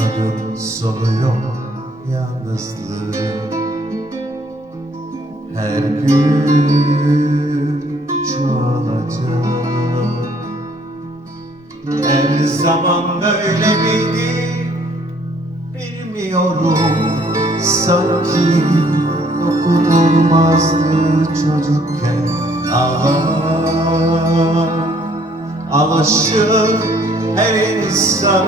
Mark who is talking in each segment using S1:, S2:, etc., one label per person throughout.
S1: Anladım sonu yok yalnızlık Her gün çoğalacak Her zaman böyle miydi? Bilmiyorum. Sanki dokunulmazdı çocukken. Ağlama Alışır her insan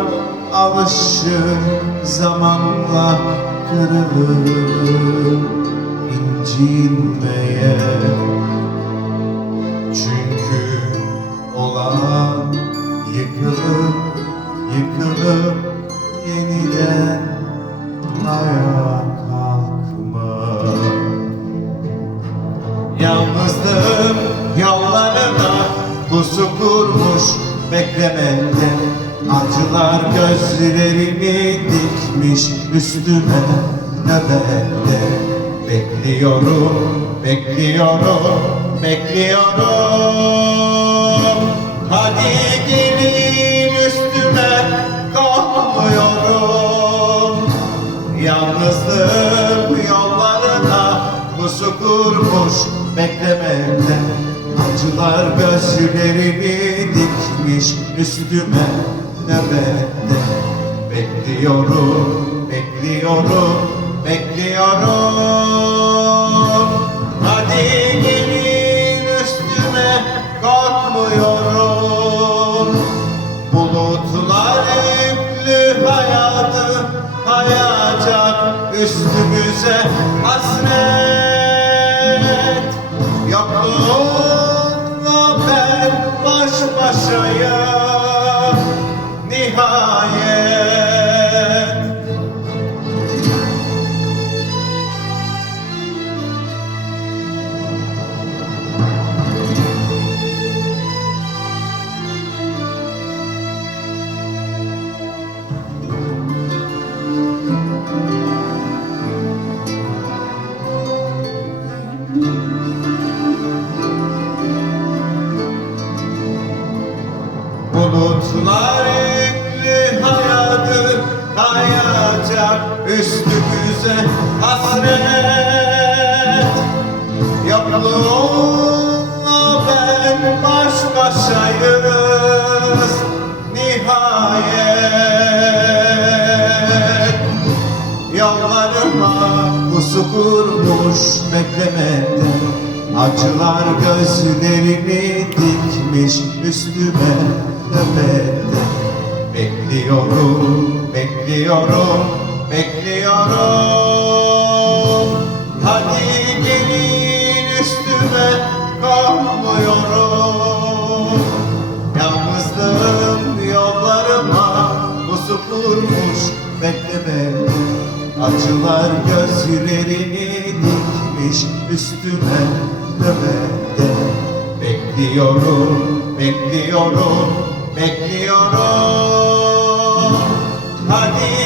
S1: alışır zamanla kırılır incinmeye. Çünkü olan yıkılıp yıkılıp yeniden ayağa kalkmaz. Yalnızlığım yollarına pusu kurmuş beklemekte Acılar gözlerimi dikmiş üstüme. Nöbette Bekliyorum, bekliyorum, bekliyorum. Hadi gelin üstüme kalmıyorum Yalnızlığım yollarına pusu kurmuş beklemekte. Acılar gözlerimi dikmiş üstüme nöbette Bekliyorum, bekliyorum, bekliyorum. Hadi gelin üstüme korkmuyorum Bulutlar yüklü hayatı hayacak üstümüze hasret nihayet hayacak üstümüze hasret. Yokluğunla ben baş başayız nihayet. Yollarıma pusu kurmuş beklemekte Acılar gözlerimi dikmiş üstüme nöbette Bekliyorum, bekliyorum, bekliyorum. Hadi gelin üstüme kalmıyorum Yalnızlığım yollarıma pusu kurmuş beklemekte Acılar gözlerini dikmiş üstüme nöbette Bekliyorum, bekliyorum, bekliyorum Hadi gel